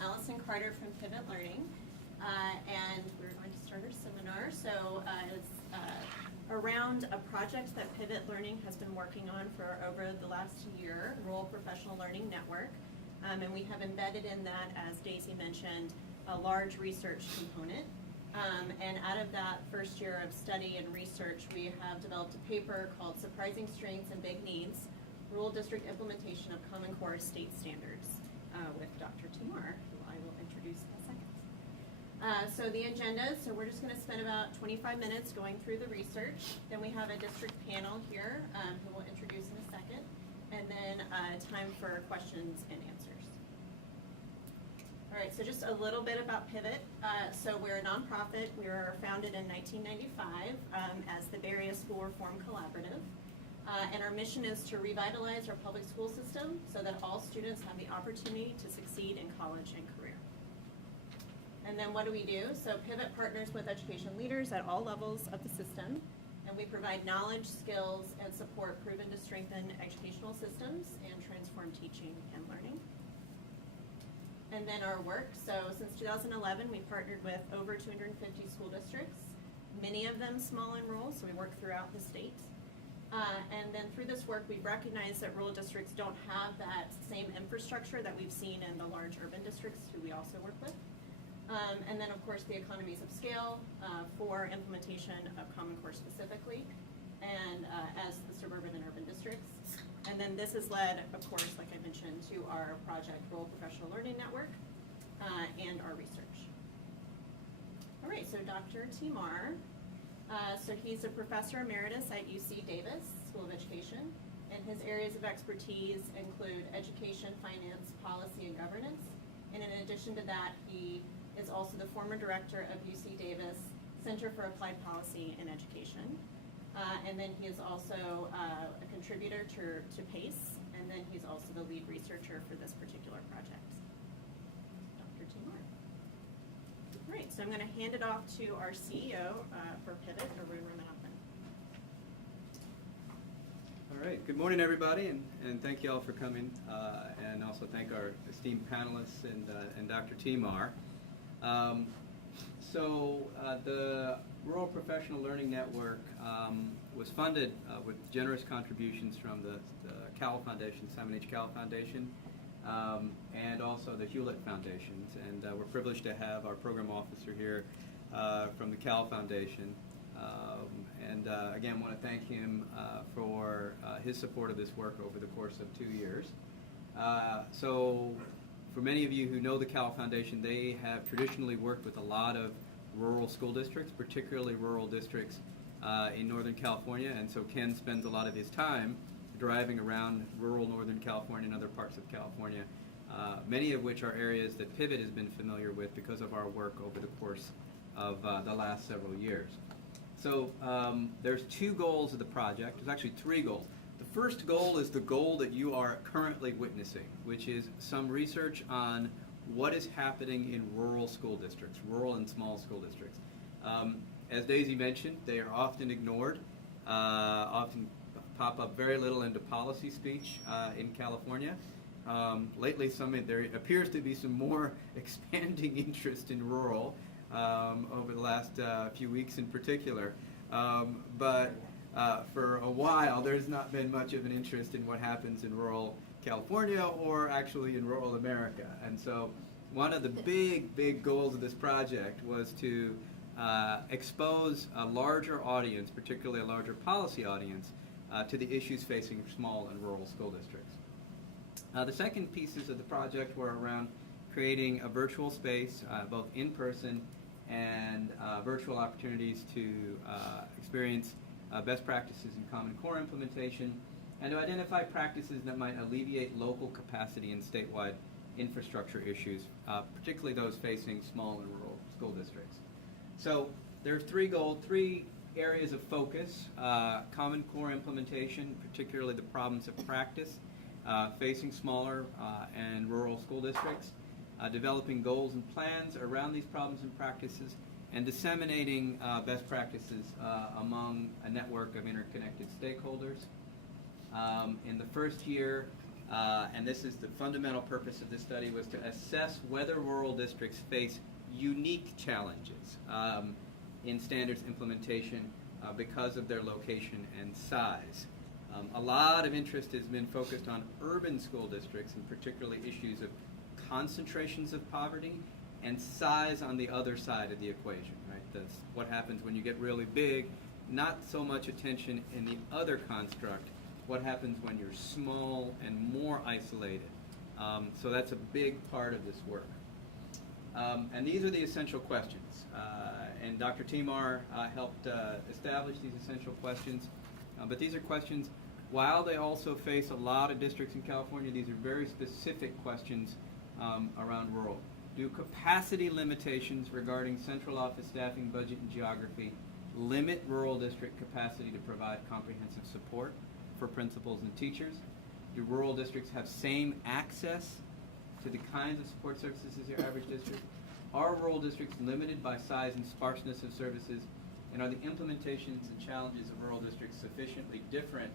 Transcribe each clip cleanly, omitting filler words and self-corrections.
Allison from Pivot Learning, and we're going to start our seminar. So it's around a project that Pivot Learning has been working on for over the last year, Rural Professional Learning Network. And we have embedded in that, as Daisy mentioned, a large research component. And out of that first year of study and research, we have developed a paper called Surprising Strengths and Big Needs, Rural District Implementation of Common Core State Standards with Dr. Timar, who I will introduce in a second. So the agenda, so we're just going to spend about 25 minutes going through the research. Then we have a district panel here who we'll introduce in a second. And then time for questions and answers. All right, so just a little bit about Pivot. So we're a nonprofit. We were founded in 1995 as the Bay Area School Reform Collaborative. And our mission is to revitalize our public school system so that all students have the opportunity to succeed in college and career. And then what do we do? So Pivot partners with education leaders at all levels of the system, and we provide knowledge, skills, and support proven to strengthen educational systems and transform teaching and learning. And then our work, so since 2011, we partnered with over 250 school districts, many of them small and rural, so we work throughout the state. And then through this work, we've recognized that rural districts don't have that same infrastructure that we've seen in the large urban districts, who we also work with. And then, of course, the economies of scale for implementation of Common Core specifically, and as the suburban and urban districts. And then this has led, of course, like I mentioned, to our project Rural Professional Learning Network and our research. All right, so Dr. Timar. So he's a professor emeritus at UC Davis School of Education, and his areas of expertise include education, finance, policy, and governance. And in addition to that, he is also the former director of UC Davis Center for Applied Policy in Education. And then he is also a contributor to PACE, and then he's also the lead researcher for this particular project. Dr. Timar. All right, so I'm going to hand it off to our CEO for Pivot, Arun Ramanathan. All right, good morning everybody, and thank you all for coming, and also thank our esteemed panelists and Dr. Timar. The Rural Professional Learning Network was funded with generous contributions from the Cowell Foundation, Simon H. Cowell Foundation, and also the Hewlett Foundations. And we're privileged to have our program officer here from the Cowell Foundation. Again, want to thank him for his support of this work over the course of 2 years. For many of you who know the Cowell Foundation, they have traditionally worked with a lot of rural school districts, particularly rural districts in Northern California, and so Ken spends a lot of his time driving around rural Northern California and other parts of California, many of which are areas that Pivot has been familiar with because of our work over the course of the last several years. So there's 2 goals of the project. There's actually 3 goals. The first goal is the goal that you are currently witnessing, which is some research on what is happening in rural school districts, rural and small school districts. As Daisy mentioned, they are often ignored, often pop up very little into policy speech in California. Lately, there appears to be some more expanding interest in rural over the last few weeks in particular. But for a while, there's not been much of an interest in what happens in rural California or actually in rural America. And so one of the big goals of this project was to expose a larger audience, particularly a larger policy audience, to the issues facing small and rural school districts. The second pieces of the project were around creating a virtual space, both in person and virtual opportunities to experience best practices in Common Core implementation, and to identify practices that might alleviate local capacity and statewide infrastructure issues, particularly those facing small and rural school districts. So there are 3 areas of focus: Common Core implementation, particularly the problems of practice facing smaller and rural school districts, developing goals and plans around these problems and practices, and disseminating best practices among a network of interconnected stakeholders. In the first year, And this is the fundamental purpose of this study, was to assess whether rural districts face unique challenges in standards implementation because of their location and size. A lot of interest has been focused on urban school districts, and particularly issues of concentrations of poverty and size on the other side of the equation, right? That's what happens when you get really big. Not so much attention in the other construct, what happens when you're small and more isolated. So that's a big part of this work. And these are the essential questions. And Dr. Timar helped establish these essential questions. But these are questions, while they also face a lot of districts in California, these are very specific questions around rural. Do capacity limitations regarding central office staffing, budget, and geography limit rural district capacity to provide comprehensive support for principals and teachers? Do rural districts have same access to the kinds of support services as your average district? Are rural districts limited by size and sparseness of services? And are the implementations and challenges of rural districts sufficiently different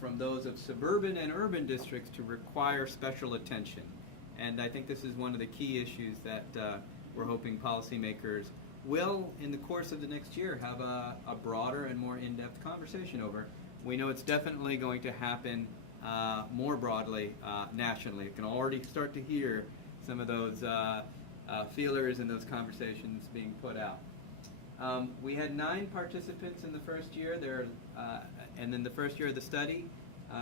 from those of suburban and urban districts to require special attention? And I think this is one of the key issues that we're hoping policymakers will, in the course of the next year, have a broader and more in-depth conversation over. We know it's definitely going to happen more broadly nationally. You can already start to hear some of those feelers and those conversations being put out. We had 9 participants in the first year, and in the first year of the study.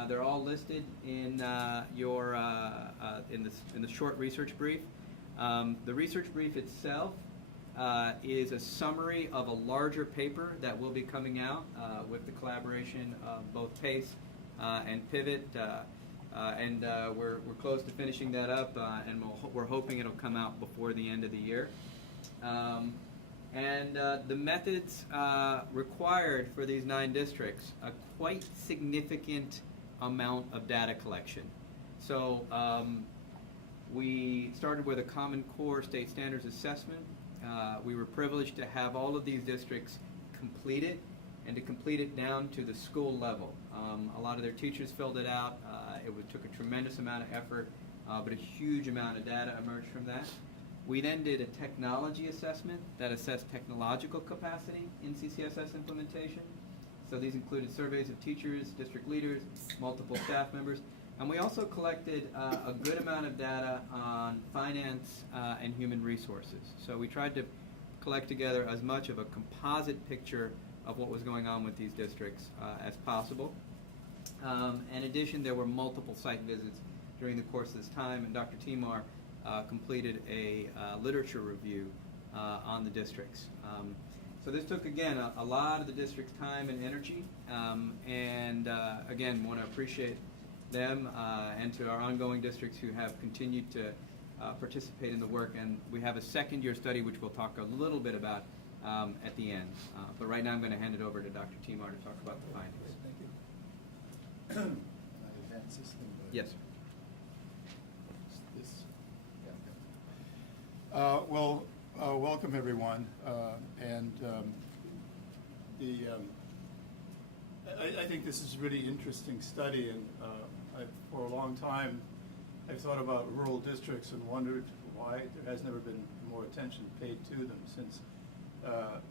They're all listed in your in the short research brief. The research brief itself is a summary of a larger paper that will be coming out with the collaboration of both PACE and Pivot, and we're close to finishing that up, and we're hoping it'll come out before the end of the year. And the methods required for these 9 districts, a quite significant amount of data collection. So we started with a Common Core State Standards Assessment. We were privileged to have all of these districts complete it, and to complete it down to the school level. A lot of their teachers filled it out. Took a tremendous amount of effort, but a huge amount of data emerged from that. We then did a technology assessment that assessed technological capacity in CCSS implementation. So these included surveys of teachers, district leaders, multiple staff members, and we also collected a good amount of data on finance and human resources. So we tried to collect together as much of a composite picture of what was going on with these districts as possible. In addition, there were multiple site visits during the course of this time, and Dr. Timar completed a literature review on the districts. So this took, again, a lot of the district's time and energy, and again, want to appreciate them and to our ongoing districts who have continued to participate in the work. And we have a second-year study, which we'll talk a little bit about at the end. But right now I'm going to hand it over to Dr. Timar to talk about the findings. Thank you. Advance this thing, but Yes, sir. This, yeah. Welcome everyone, I think this is a really interesting study, and for a long time I've thought about rural districts and wondered why there has never been more attention paid to them, since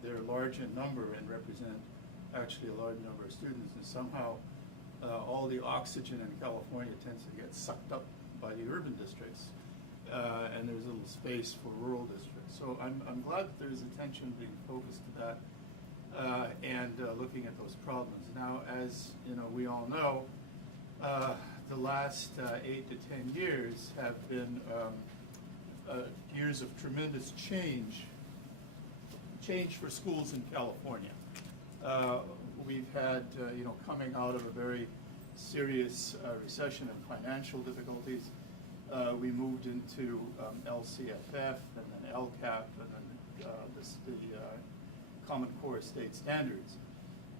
they're large in number and represent actually a large number of students, and somehow all the oxygen in California tends to get sucked up by the urban districts, and there's little space for rural districts. So I'm glad that there's attention being focused to that and looking at those problems. Now, as you know, we all know, the last 8 to 10 years have been years of tremendous change for schools in California. We've had, coming out of a very serious recession and financial difficulties, we moved into LCFF and then LCAP and then the Common Core State Standards.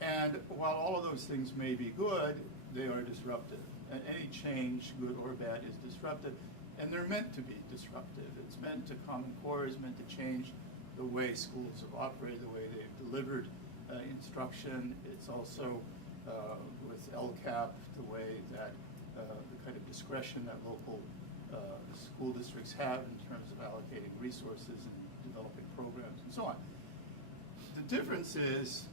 And while all of those things may be good, they are disruptive. And any change, good or bad, is disruptive. And they're meant to be disruptive. It's meant to, Common Core is meant to change the way schools have operated, the way they've delivered instruction. It's also, with LCAP, the way that the kind of discretion that local school districts have in terms of allocating resources and developing programs and so on. The difference is,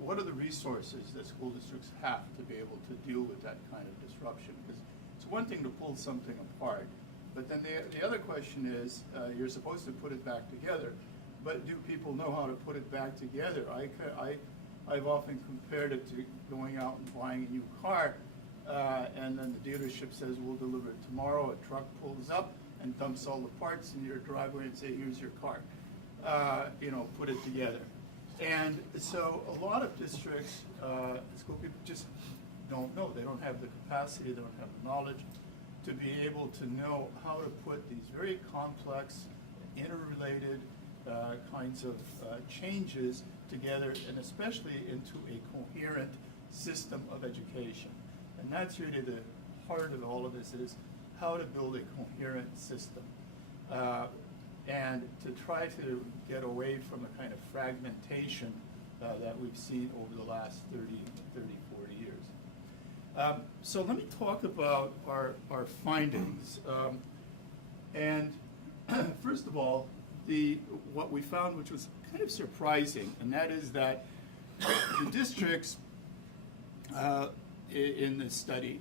what are the resources that school districts have to be able to deal with that kind of disruption? Because it's one thing to pull something apart, but then the other question is, you're supposed to put it back together, but do people know how to put it back together? I've often compared it to going out and buying a new car, and then the dealership says, we'll deliver it tomorrow. A truck pulls up and dumps all the parts in your driveway and say, here's your car. Put it together. And so a lot of districts, school people just don't know. They don't have the capacity, they don't have the knowledge to be able to know how to put these very complex, interrelated kinds of changes together, and especially into a coherent system of education. And that's really the heart of all of this, is how to build a coherent system. And to try to get away from the kind of fragmentation that we've seen over the last 30, 40 years. So let me talk about our findings. And first of all, what we found, which was kind of surprising, and that is that the districts in this study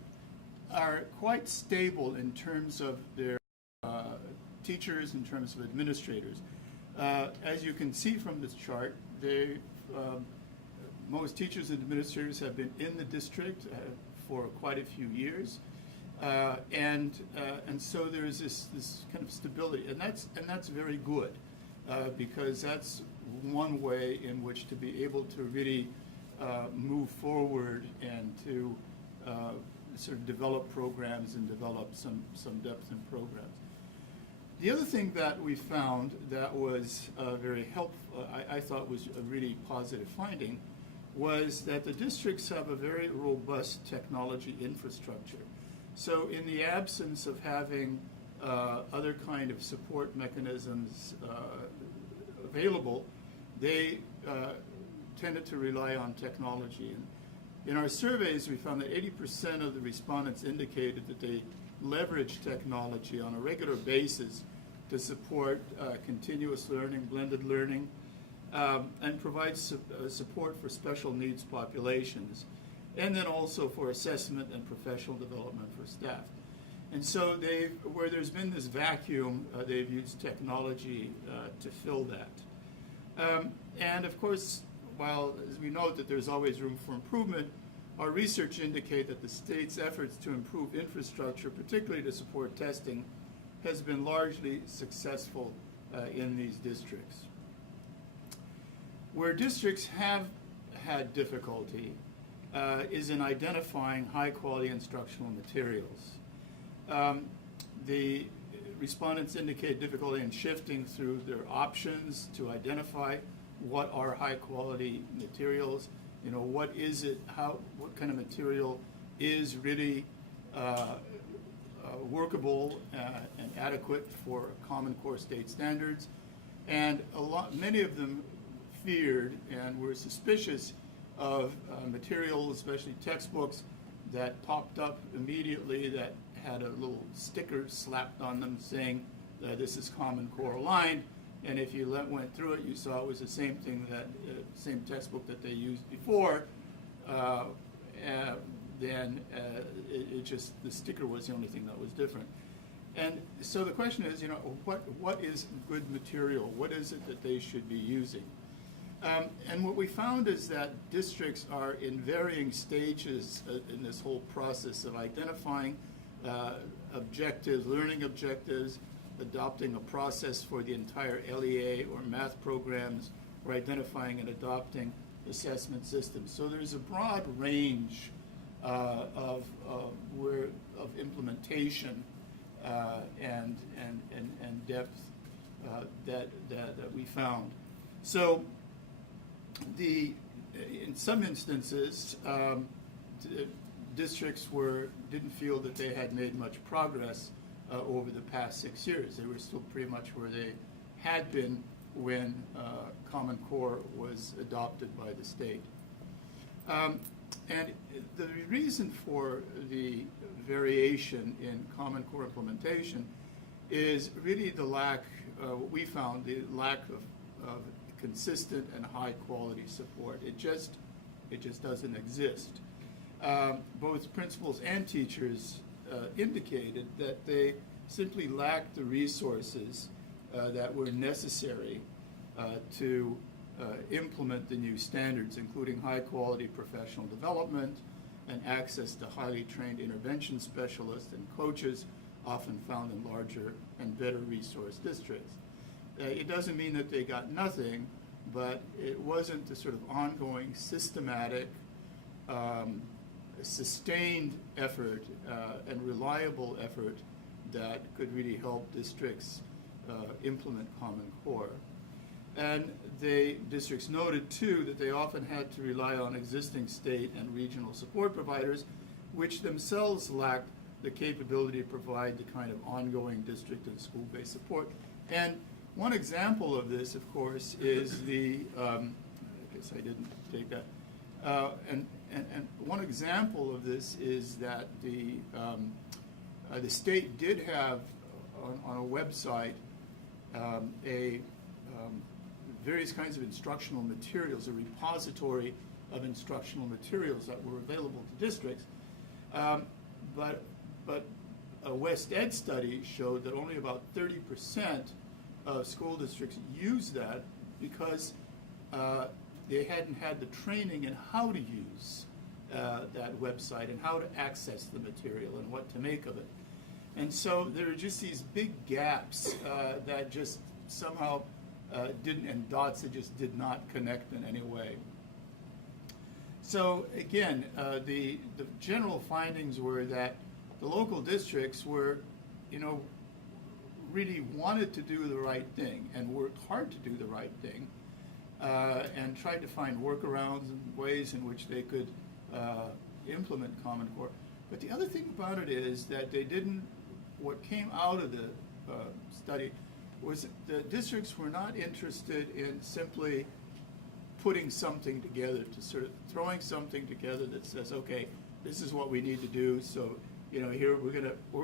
are quite stable in terms of their teachers, in terms of administrators. As you can see from this chart, most teachers and administrators have been in the district for quite a few years, and so there's this kind of stability, and that's very good, because that's one way in which to be able to really move forward and to sort of develop programs and develop some depth in programs. The other thing that we found that was very helpful, I thought was a really positive finding, was that the districts have a very robust technology infrastructure. So in the absence of having other kind of support mechanisms available, they tended to rely on technology. And in our surveys, we found that 80% of the respondents indicated that they leverage technology on a regular basis to support continuous learning, blended learning, and provide support for special needs populations, and then also for assessment and professional development for staff. And so where there's been this vacuum, they've used technology to fill that. And of course, while as we know that there's always room for improvement, our research indicate that the state's efforts to improve infrastructure, particularly to support testing, has been largely successful in these districts. Where districts have had difficulty is in identifying high-quality instructional materials. The respondents indicate difficulty in shifting through their options to identify what are high-quality materials. What is it? What kind of material is really workable and adequate for Common Core state standards? And many of them feared and were suspicious of materials, especially textbooks, that popped up immediately that had a little sticker slapped on them saying this is Common Core aligned. And if you went through it, you saw it was the same thing, same textbook that they used before. Then the sticker was the only thing that was different. And so the question is, what is good material? What is it that they should be using? And what we found is that districts are in varying stages in this whole process of identifying objectives, learning objectives, adopting a process for the entire LEA or math programs, or identifying and adopting assessment systems. So there's a broad range of implementation and depth that we found. So in some instances, districts didn't feel that they had made much progress over the past 6 years. They were still pretty much where they had been when Common Core was adopted by the state. And the reason for the variation in Common Core implementation is really the lack, what we found, the lack of consistent and high quality support. It just doesn't exist. Both principals and teachers indicated that they simply lacked the resources that were necessary to implement the new standards, including high-quality professional development and access to highly trained intervention specialists and coaches, often found in larger and better resource districts. It doesn't mean that they got nothing, but it wasn't the sort of ongoing, systematic, sustained effort and reliable effort that could really help districts implement Common Core. And the districts noted, too, that they often had to rely on existing state and regional support providers, which themselves lacked the capability to provide the kind of ongoing district and school-based support. And one example of this, of course, is the, I guess I didn't take that, and one example of this is that the state did have on a website various kinds of instructional materials, a repository of instructional materials that were available to districts. But a West Ed study showed that only about 30% of school districts use that because they hadn't had the training in how to use that website and how to access the material and what to make of it. And so there are just these big gaps that just somehow didn't, and dots that just did not connect in any way. So again, the general findings were that the local districts were, really wanted to do the right thing and worked hard to do the right thing, and tried to find workarounds and ways in which they could implement Common Core. But the other thing about it is that they didn't, what came out of the study was the districts were not interested in simply putting something together, to sort of throwing something together that says, okay, this is what we need to do, so here we're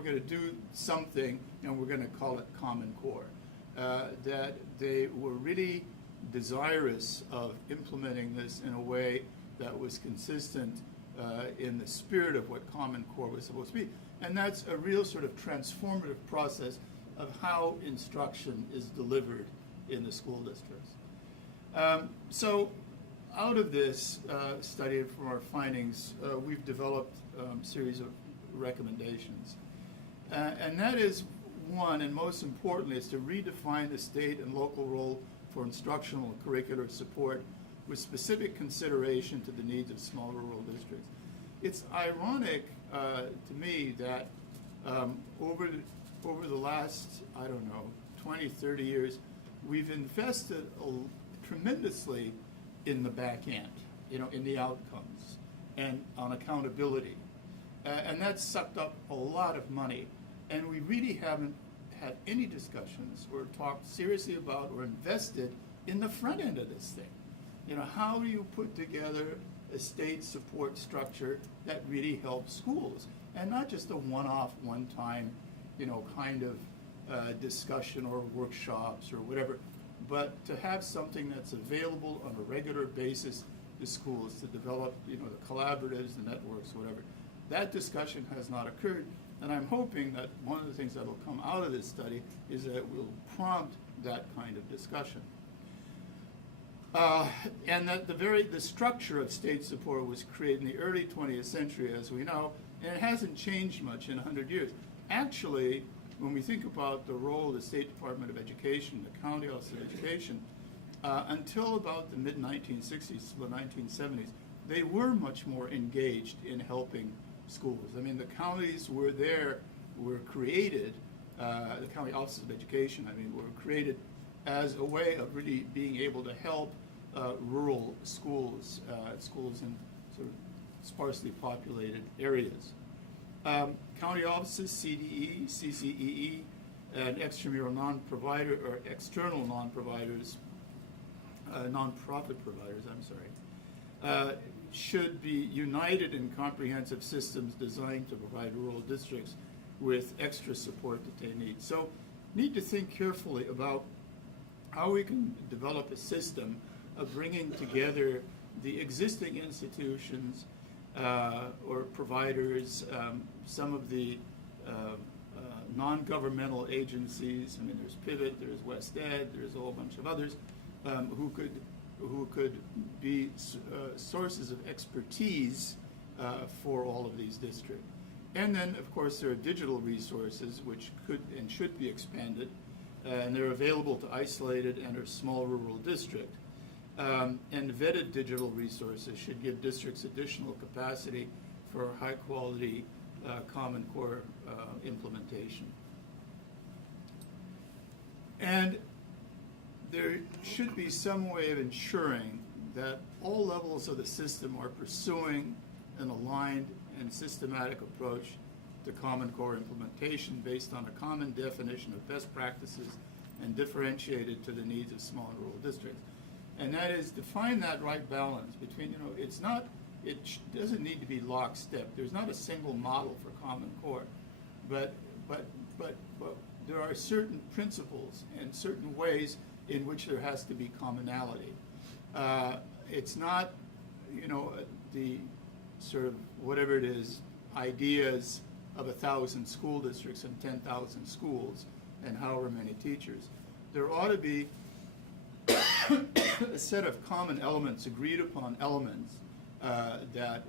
gonna do something and we're gonna call it Common Core. That they were really desirous of implementing this in a way that was consistent in the spirit of what Common Core was supposed to be. And that's a real sort of transformative process of how instruction is delivered in the school districts. So out of this study, from our findings, we've developed a series of recommendations. And that is, one, and most importantly, is to redefine the state and local role for instructional and curricular support with specific consideration to the needs of small rural districts. It's ironic to me that over the last, 20, 30 years, we've invested tremendously in the back end, in the outcomes and on accountability. And that's sucked up a lot of money. And we really haven't had any discussions or talked seriously about or invested in the front end of this thing. How do you put together a state support structure that really helps schools? And not just a one-off, one-time, kind of discussion or workshops or whatever, but to have something that's available on a regular basis to schools to develop, the collaboratives, the networks, whatever. That discussion has not occurred, and I'm hoping that one of the things that will come out of this study is that it will prompt that kind of discussion. And that the structure of state support was created in the early 20th century, as we know, and it hasn't changed much in 100 years. Actually, when we think about the role of the State Department of Education, the County Office of Education, until about the mid-1960s to the 1970s, they were much more engaged in helping schools. I mean, the counties were created, the County Offices of Education, were created as a way of really being able to help rural schools, schools in sort of sparsely populated areas. County offices, CDE, CCEE, and extramural non-provider or external non-providers, non-profit providers, should be united in comprehensive systems designed to provide rural districts with extra support that they need. So need to think carefully about how we can develop a system of bringing together the existing institutions or providers, some of the non-governmental agencies. I mean, there's Pivot, there's West Ed, there's a whole bunch of others who could be sources of expertise for all of these districts. And then, of course, there are digital resources which could and should be expanded, and they're available to isolated and or small rural districts. And vetted digital resources should give districts additional capacity for high-quality Common Core implementation. And there should be some way of ensuring that all levels of the system are pursuing an aligned and systematic approach to Common Core implementation based on a common definition of best practices and differentiated to the needs of small and rural districts. And that is to find that right balance between, it doesn't need to be lockstep. There's not a single model for Common Core, but there are certain principles and certain ways in which there has to be commonality. It's not, the sort of whatever it is, ideas of 1,000 school districts and 10,000 schools and however many teachers. There ought to be a set of common elements, agreed upon elements that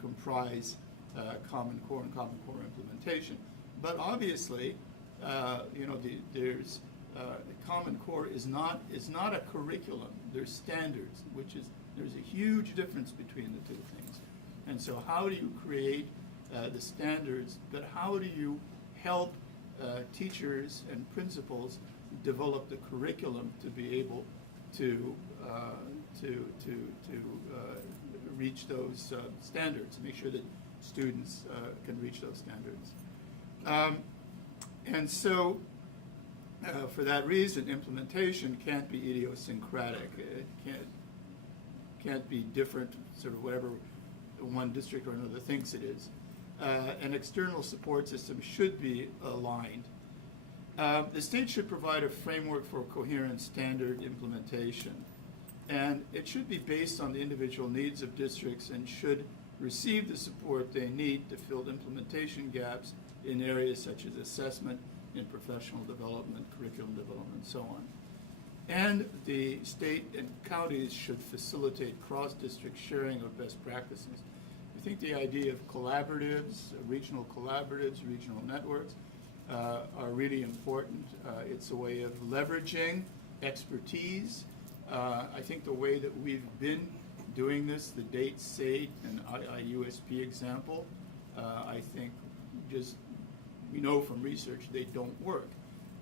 comprise Common Core and Common Core implementation. But obviously, there's Common Core is not a curriculum. There's standards, there's a huge difference between the two things. And so, how do you create the standards? But how do you help teachers and principals develop the curriculum to be able to reach those standards, make sure that students can reach those standards. And so, for that reason, implementation can't be idiosyncratic. It can't be different, sort of whatever one district or another thinks it is. An external support system should be aligned. The state should provide a framework for coherent standard implementation, and it should be based on the individual needs of districts and should receive the support they need to fill implementation gaps in areas such as assessment, in professional development, curriculum development, and so on. And the state and counties should facilitate cross-district sharing of best practices. I think the idea of collaboratives, regional networks, are really important. It's a way of leveraging expertise. I think the way that we've been doing this, the DATE, SATE, and IUSP example, I think we know from research they don't work.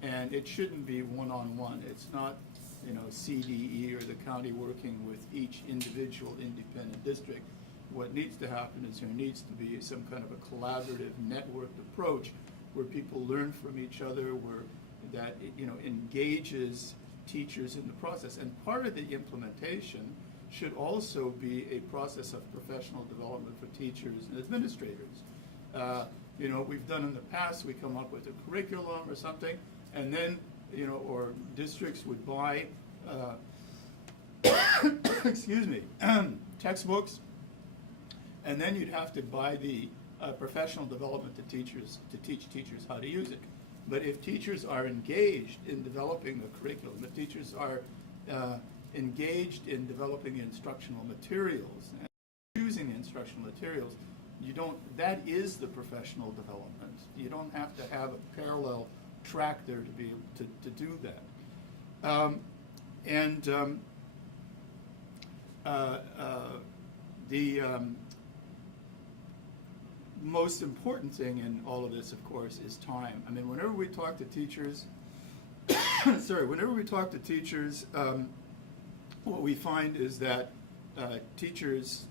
And it shouldn't be one-on-one. It's not, CDE or the county working with each individual independent district. What needs to happen is there needs to be some kind of a collaborative, networked approach where people learn from each other, where that engages teachers in the process. And part of the implementation should also be a process of professional development for teachers and administrators. We've done in the past, we come up with a curriculum or something, and then, or districts would buy, textbooks, and then you'd have to buy the professional development to teach teachers how to use it. But if teachers are engaged in developing the curriculum, if teachers are engaged in developing instructional materials and choosing the instructional materials, that is the professional development. You don't have to have a parallel track there to be able to do that. The most important thing in all of this, of course, is time. I mean, whenever we talk to teachers, what we find is that teachers,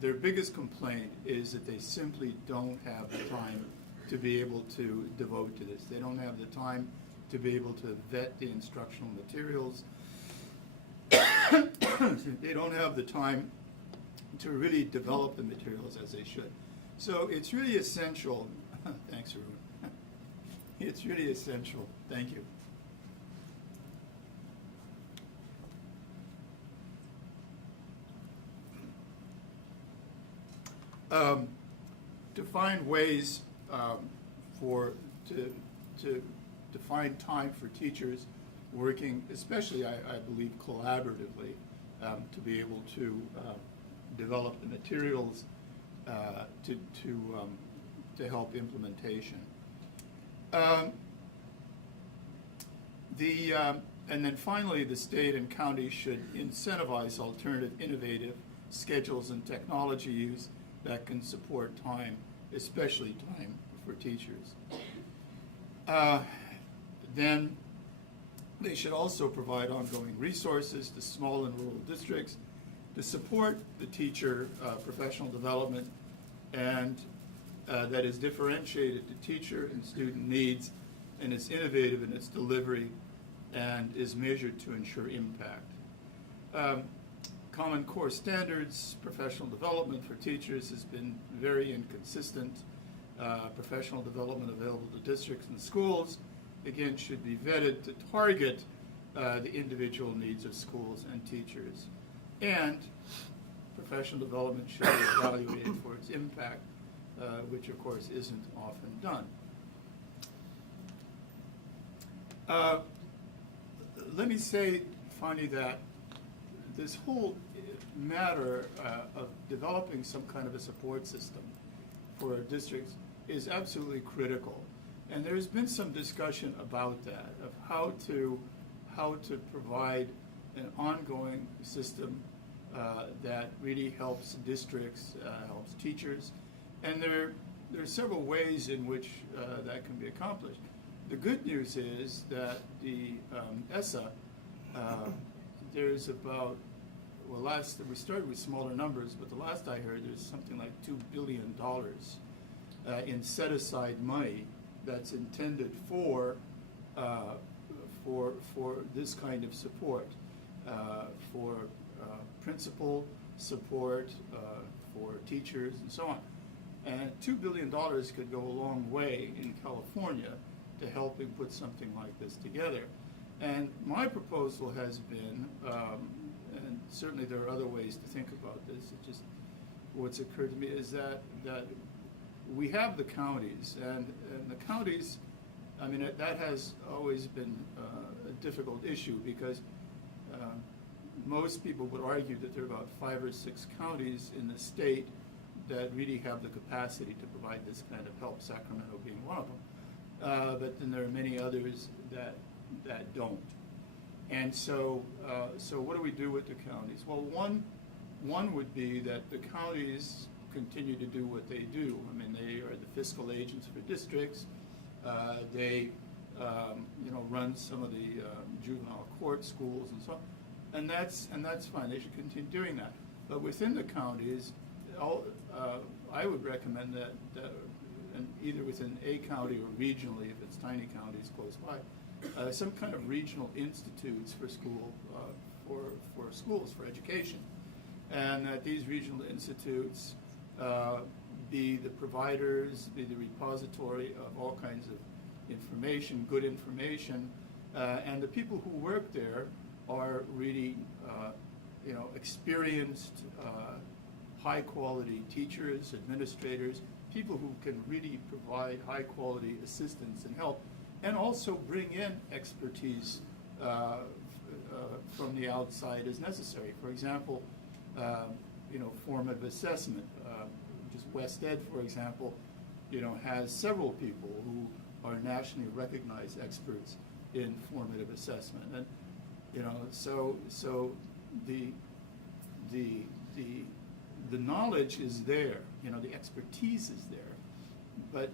their biggest complaint is that they simply don't have the time to be able to devote to this. They don't have the time to be able to vet the instructional materials. They don't have the time to really develop the materials as they should. So it's really essential. Thanks, Arun. It's really essential. Thank you. To find ways to find time for teachers working, especially I believe collaboratively, to be able to develop the materials to help implementation. And then finally, the state and county should incentivize alternative, innovative schedules and technology use that can support time, especially time for teachers. Then they should also provide ongoing resources to small and rural districts to support the teacher professional development and that is differentiated to teacher and student needs and is innovative in its delivery and is measured to ensure impact. Common Core Standards, professional development for teachers has been very inconsistent. Professional development available to districts and schools, again, should be vetted to target the individual needs of schools and teachers. And professional development should be evaluated for its impact, which of course isn't often done. Let me say finally that this whole matter of developing some kind of a support system for districts is absolutely critical. And there's been some discussion about that, of how to provide an ongoing system that really helps districts, helps teachers. And there are several ways in which that can be accomplished. The good news is that the ESSA, there's about, well, we started with smaller numbers, but the last I heard, there's something like $2 billion in set-aside money that's intended for this kind of support, for principal support, for teachers, and so on. And $2 billion could go a long way in California to helping put something like this together. And my proposal has been, and certainly there are other ways to think about this, it's just what's occurred to me is that we have the counties, and the counties, I mean, that has always been a difficult issue because most people would argue that there are about 5 or 6 counties in the state that really have the capacity to provide this kind of help, Sacramento being one of them. But then there are many others that don't. And so what do we do with the counties? Well, one would be that the counties continue to do what they do. I mean, they are the fiscal agents for districts. They run some of the juvenile court schools and so on. And that's fine. They should continue doing that. But within the counties, I would recommend that and either within a county or regionally, if it's tiny counties close by, some kind of regional institutes for schools, for education. And that these regional institutes be the providers, be the repository of all kinds of information, good information, and the people who work there are really, experienced, high-quality teachers, administrators, people who can really provide high-quality assistance and help, and also bring in expertise from the outside as necessary. For example, formative assessment. Just West Ed, for example, has several people who are nationally recognized experts in formative assessment, and so the knowledge is there, the expertise is there, but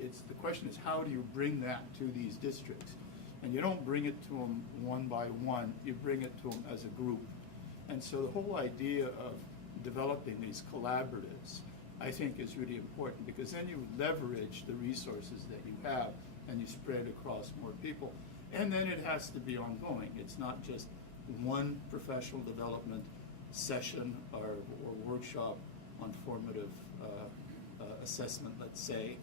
the question is, how do you bring that to these districts? And you don't bring it to them one by one, you bring it to them as a group. And so the whole idea of developing these collaboratives, I think, is really important, because then you leverage the resources that you have and you spread across more people. And then it has to be ongoing. It's not just one professional development session or workshop on formative assessment, let's say,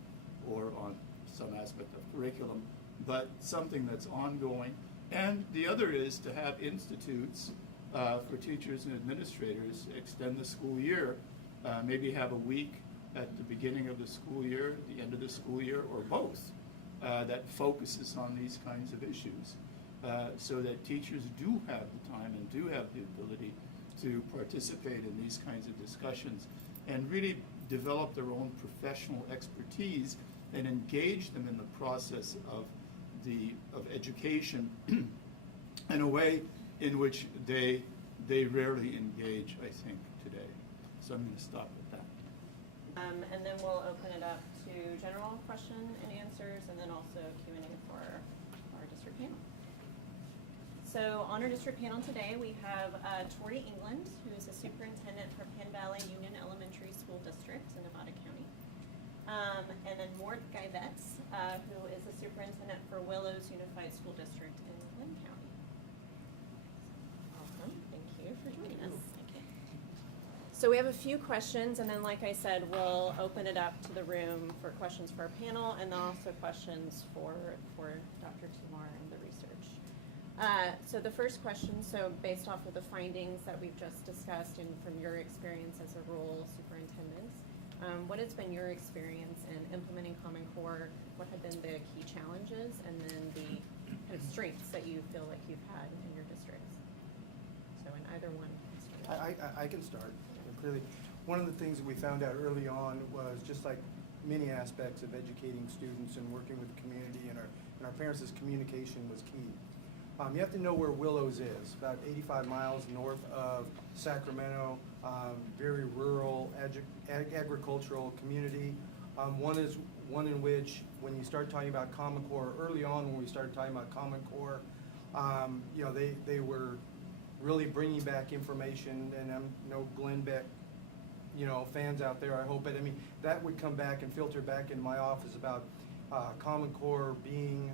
or on some aspect of curriculum, but something that's ongoing. And the other is to have institutes for teachers and administrators extend the school year, maybe have a week at the beginning of the school year, at the end of the school year, or both, that focuses on these kinds of issues, so that teachers do have the time and do have the ability to participate in these kinds of discussions and really develop their own professional expertise and engage them in the process of education in a way in which they rarely engage, I think, today. So I'm going to stop with that. And then we'll open it up to general question and answers, and then also Q&A for our district panel. So on our district panel today, we have Tori England, who is the superintendent for Penn Valley Union Elementary School District in Nevada County. And then Mort Guyvetz, who is the superintendent for Willows Unified School District in Lynn County. Awesome, thank you for joining us. Thank you. So we have a few questions, and then like I said, we'll open it up to the room for questions for our panel, and then also questions for Dr. Timar and the research. So the first question, so based off of the findings that we've just discussed and from your experience as a rural superintendent, what has been your experience in implementing Common Core? What have been the key challenges, and then the kind of strengths that you feel like you've had in your districts? So in either one. I can start. Clearly, one of the things that we found out early on was, just like many aspects of educating students and working with the community and our parents, is communication was key. You have to know where Willows is, about 85 miles north of Sacramento, very rural, agricultural community. One in which, when you start talking about Common Core, early on when we started talking about Common Core, you know, they were really bringing back information, and I'm no Glenn Beck, you know, fans out there, I hope, but I mean, that would come back and filter back in my office about Common Core being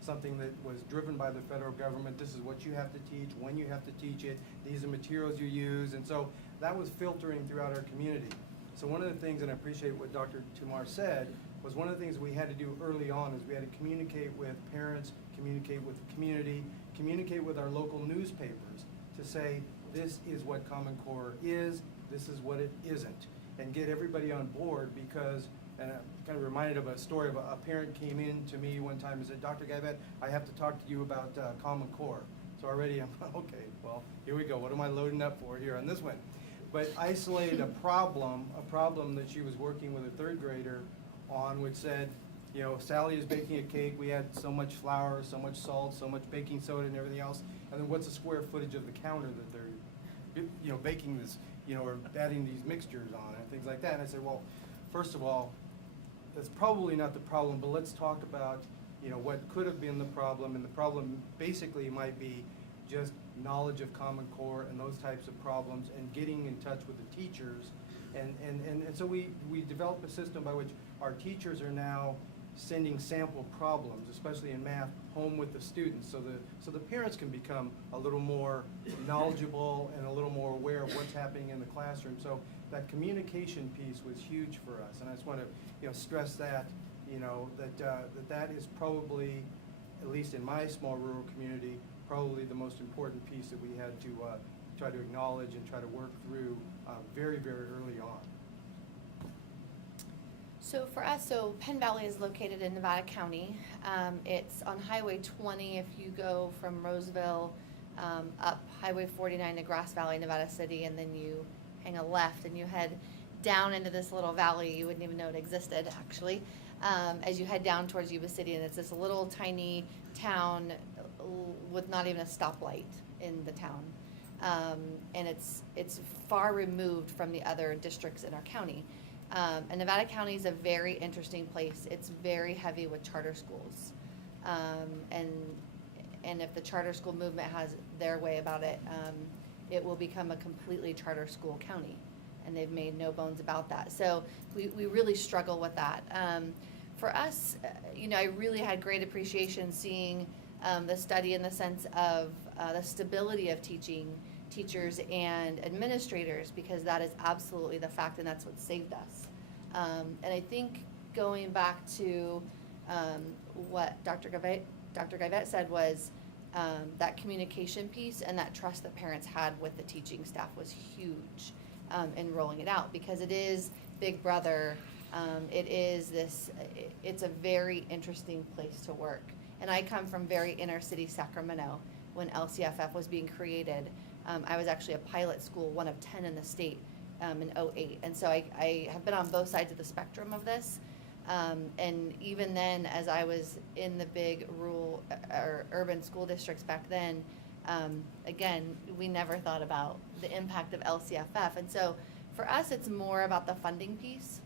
something that was driven by the federal government. This is what you have to teach, when you have to teach it, these are materials you use, and so that was filtering throughout our community. So one of the things, and I appreciate what Dr. Timar said, was one of the things we had to do early on is we had to communicate with parents, communicate with the community, communicate with our local newspapers to say, this is what Common Core is, this is what it isn't, and get everybody on board. Because, and I'm kind of reminded of a story of a parent came in to me one time and said, Dr. Guyvet, I have to talk to you about Common Core. So already I'm, okay, well, here we go. What am I loading up for here on this one? But isolated a problem that she was working with a third grader on, which said, you know, Sally is baking a cake, we had so much flour, so much salt, so much baking soda and everything else, and then what's the square footage of the counter that they're, you know, baking this, you know, or adding these mixtures on and things like that. And I said, well, first of all, that's probably not the problem, but let's talk about, you know, what could have been the problem, and the problem basically might be just knowledge of Common Core and those types of problems, and getting in touch with the teachers. And so we developed a system by which our teachers are now sending sample problems, especially in math, home with the students, so the parents can become a little more knowledgeable and a little more aware of what's happening in the classroom. So that communication piece was huge for us, and I just want to, you know, stress that, you know, that is probably, at least in my small rural community, probably the most important piece that we had to try to acknowledge and try to work through very, very early on. So for us, Penn Valley is located in Nevada County. It's on Highway 20 if you go from Roseville up Highway 49 to Grass Valley, Nevada City, and then you hang a left and you head down into this little valley. You wouldn't even know it existed, actually, as you head down towards Yuba City. And it's this little tiny town with not even a stoplight in the town. And it's far removed from the other districts in our county. And Nevada County is a very interesting place. It's very heavy with charter schools. And if the charter school movement has their way about it, it will become a completely charter school county. And they've made no bones about that. So we really struggle with that. For us, you know, I really had great appreciation seeing the study in the sense of the stability of teaching teachers and administrators, because that is absolutely the fact, and that's what saved us. And I think going back to what Dr. Guyvet said was that communication piece and that trust that parents had with the teaching staff was huge in rolling it out, because it is Big Brother. It is this, it's a very interesting place to work. And I come from very inner city Sacramento when LCFF was being created. I was actually a pilot school, one of 10 in the state in '08. And so I have been on both sides of the spectrum of this. And even then, as I was in the big rural or urban school districts back then, again, we never thought about the impact of LCFF. And so for us, it's more about the funding piece.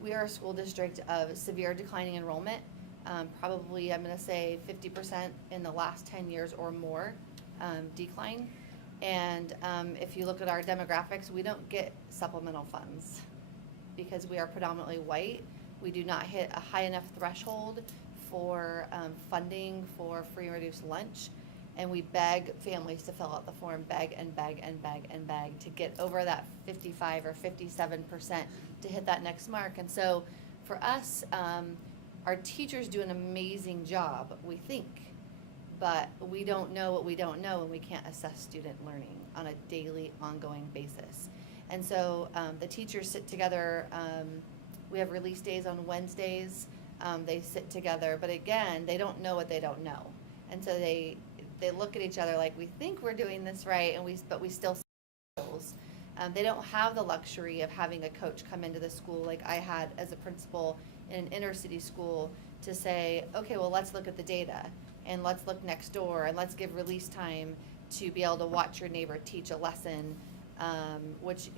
We are a school district of severe declining enrollment, probably I'm going to say 50% in the last 10 years or more decline. And if you look at our demographics, we don't get supplemental funds because we are predominantly white. We do not hit a high enough threshold for funding for free and reduced lunch. And we beg families to fill out the form, beg and beg and beg and beg to get over that 55 or 57% to hit that next mark. And so for us, our teachers do an amazing job, we think, but we don't know what we don't know, and we can't assess student learning on a daily, ongoing basis. And so the teachers sit together. We have release days on Wednesdays. They sit together, but again, they don't know what they don't know. And so they look at each other like, we think we're doing this right, but we still see goals. They don't have the luxury of having a coach come into the school like I had as a principal in an inner city school to say, okay, well, let's look at the data and let's look next door and let's give release time to be able to watch your neighbor teach a lesson, which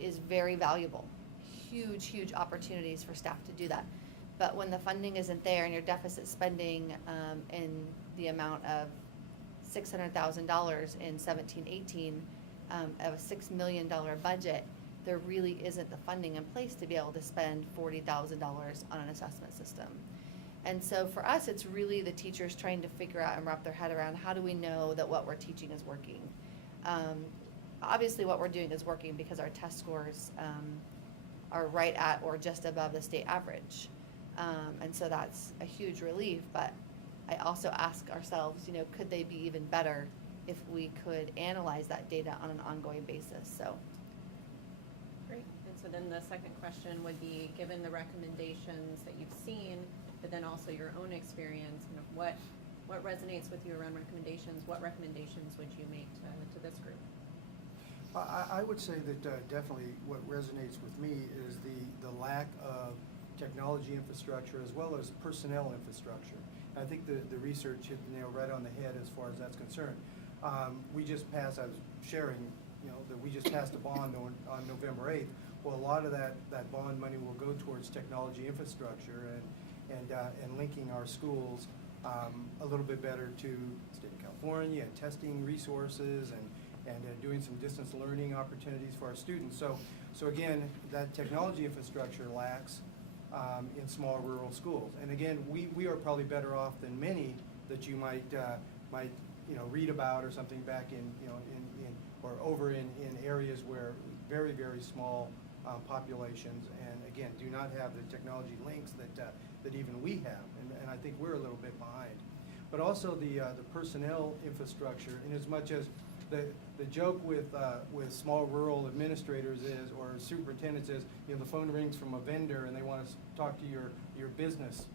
is very valuable. Huge, huge opportunities for staff to do that. But when the funding isn't there and you're deficit spending in the amount of $600,000 in 17-18 of a $6 million budget, there really isn't the funding in place to be able to spend $40,000 on an assessment system. And so for us, it's really the teachers trying to figure out and wrap their head around, how do we know that what we're teaching is working? Obviously what we're doing is working because our test scores are right at or just above the state average. And so that's a huge relief, but I also ask ourselves, could they be even better if we could analyze that data on an ongoing basis? So. Great. And so then the second question would be, given the recommendations that you've seen, but then also your own experience, what resonates with you around recommendations? What recommendations would you make to this group? I would say that definitely what resonates with me is the lack of technology infrastructure as well as personnel infrastructure. I think the research hit the nail right on the head as far as that's concerned. We just passed, I was sharing, that we just passed a bond on November 8th. Well, a lot of that bond money will go towards technology infrastructure and linking our schools a little bit better to the state of California, and testing resources and doing some distance learning opportunities for our students. So again, that technology infrastructure lacks in small rural schools. And again, we are probably better off than many that you might read about or something back in or over in areas where very, very small populations, and again, do not have the technology links that even we have, and I think we're a little bit behind. But also the personnel infrastructure, in as much as the joke with small rural administrators is, or superintendents is, the phone rings from a vendor and they want to talk to your business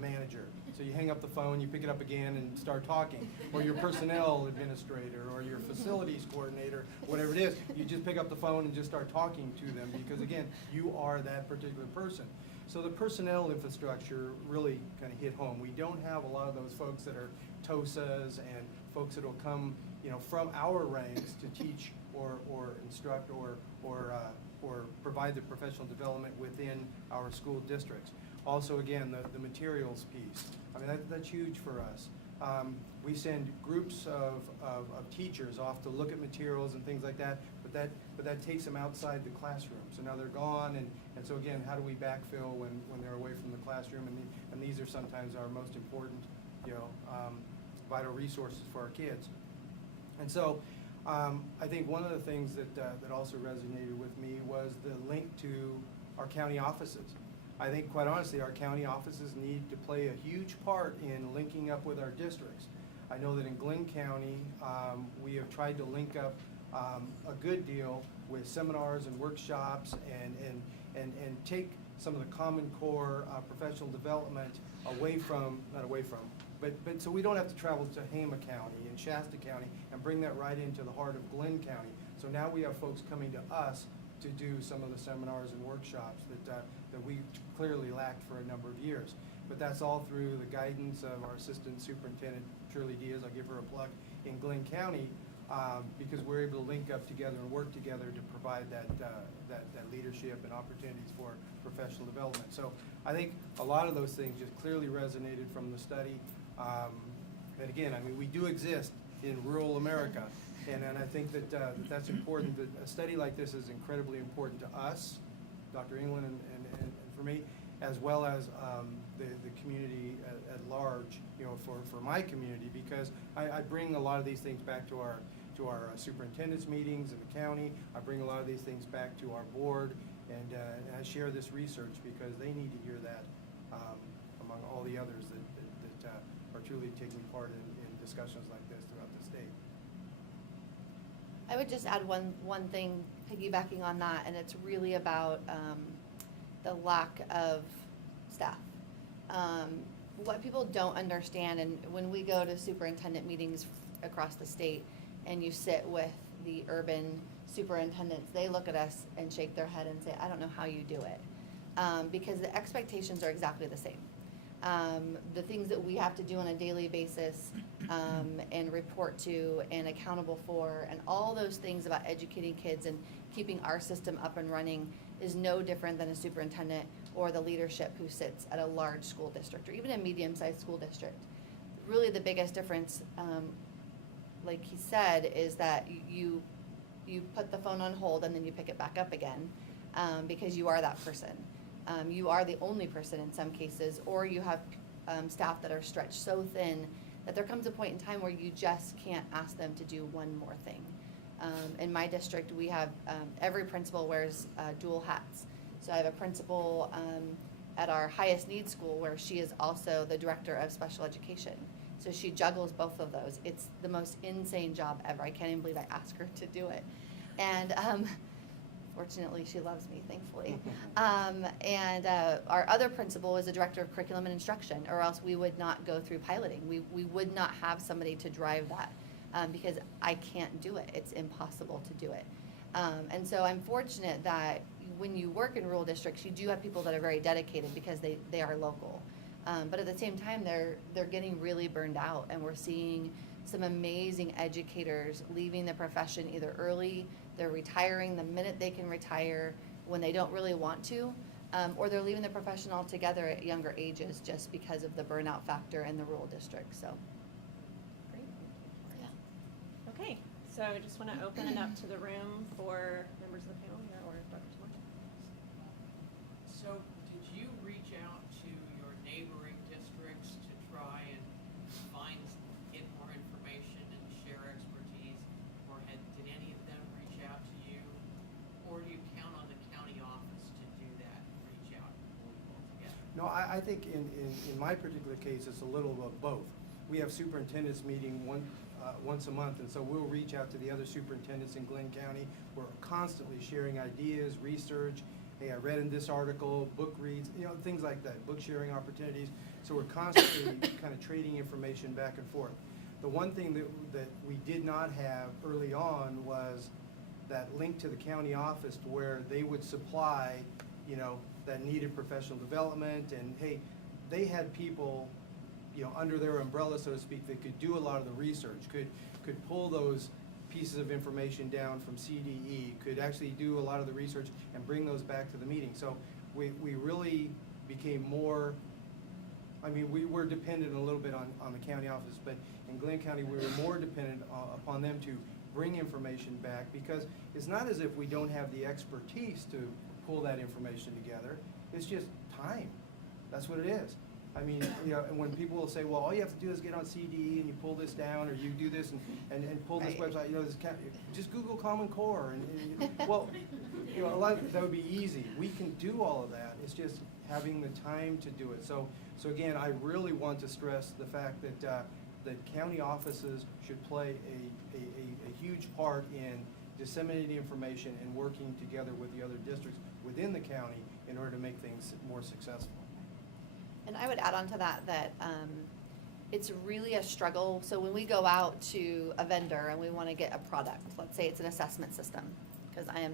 manager. So you hang up the phone, you pick it up again and start talking. Or your personnel administrator or your facilities coordinator, whatever it is, you just pick up the phone and just start talking to them because, again, you are that particular person. So the personnel infrastructure really kind of hit home. We don't have a lot of those folks that are TOSAs and folks that will come from our ranks to teach or instruct or provide the professional development within our school districts. Also, again, the materials piece. I mean, that's huge for us. We send groups of teachers off to look at materials and things like that, but that takes them outside the classroom. So now they're gone, and so again, how do we backfill when they're away from the classroom? And these are sometimes our most important, vital resources for our kids. And so I think one of the things that also resonated with me was the link to our county offices. I think, quite honestly, our county offices need to play a huge part in linking up with our districts. I know that in Glenn County, we have tried to link up a good deal with seminars and workshops and take some of the Common Core professional development but so we don't have to travel to Hama County and Shasta County and bring that right into the heart of Glenn County. So now we have folks coming to us to do some of the seminars and workshops that we clearly lacked for a number of years. But that's all through the guidance of our Assistant Superintendent, Shirley Diaz, I'll give her a plug, in Glenn County, because we're able to link up together and work together to provide that leadership and opportunities for professional development. So I think a lot of those things just clearly resonated from the study. And again, I mean, we do exist in rural America, and I think that that's important. That a study like this is incredibly important to us, Dr. England and for me, as well as the community at large, you know, for my community, because I bring a lot of these things back to our superintendent's meetings in the county. I bring a lot of these things back to our board, and I share this research because they need to hear that among all the others that are truly taking part in discussions like this throughout the state. I would just add one thing piggybacking on that, and it's really about the lack of staff. What people don't understand, and when we go to superintendent meetings across the state and you sit with the urban superintendents, they look at us and shake their head and say, I don't know how you do it. Because the expectations are exactly the same. The things that we have to do on a daily basis and report to and accountable for, and all those things about educating kids and keeping our system up and running is no different than a superintendent or the leadership who sits at a large school district or even a medium-sized school district. Really the biggest difference, like he said, is that you put the phone on hold and then you pick it back up again because you are that person. You are the only person in some cases, or you have staff that are stretched so thin that there comes a point in time where you just can't ask them to do one more thing. In my district, we have every principal wears dual hats. So I have a principal at our highest need school where she is also the director of special education. So she juggles both of those. It's the most insane job ever. I can't even believe I asked her to do it. And fortunately, she loves me, thankfully. And our other principal is the director of curriculum and instruction, or else we would not go through piloting. We would not have somebody to drive that because I can't do it. It's impossible to do it. And so I'm fortunate that when you work in rural districts, you do have people that are very dedicated because they are local. But at the same time, they're getting really burned out, and we're seeing some amazing educators leaving the profession either early, they're retiring the minute they can retire when they don't really want to, or they're leaving the profession altogether at younger ages just because of the burnout factor in the rural district. So, Great. yeah. Okay, so I just want to open it up to the room for members of the panel here, or Dr. Timar. So, did you reach out to your neighboring districts to try and get more information and share expertise, or did any of them reach out to you, or do you count on the county office to do that, reach out and pull you all together? No, I think in my particular case, it's a little of both. We have superintendents meeting once a month, and so we'll reach out to the other superintendents in Glenn County. We're constantly sharing ideas, research. Hey, I read in this article, book reads, things like that, book sharing opportunities. So we're constantly kind of trading information back and forth. The one thing that we did not have early on was that link to the county office to where they would supply, that needed professional development. And hey, they had people, under their umbrella, so to speak, that could do a lot of the research, could pull those pieces of information down from CDE, could actually do a lot of the research and bring those back to the meeting. So we really became more, we were dependent a little bit on the county office, but in Glenn County, we were more dependent upon them to bring information back, because it's not as if we don't have the expertise to pull that information together. It's just time. That's what it is. I mean, you know, and when people will say, well, all you have to do is get on CD and you pull this down, or you do this and pull this Right. website, you know, just Google Common Core, well, you know, that would be easy. We can do all of that. It's just having the time to do it. So again, I really want to stress the fact that that county offices should play a huge part in disseminating information and working together with the other districts within the county in order to make things more successful. And I would add on to that it's really a struggle. So when we go out to a vendor and we want to get a product, let's say it's an assessment system, because I am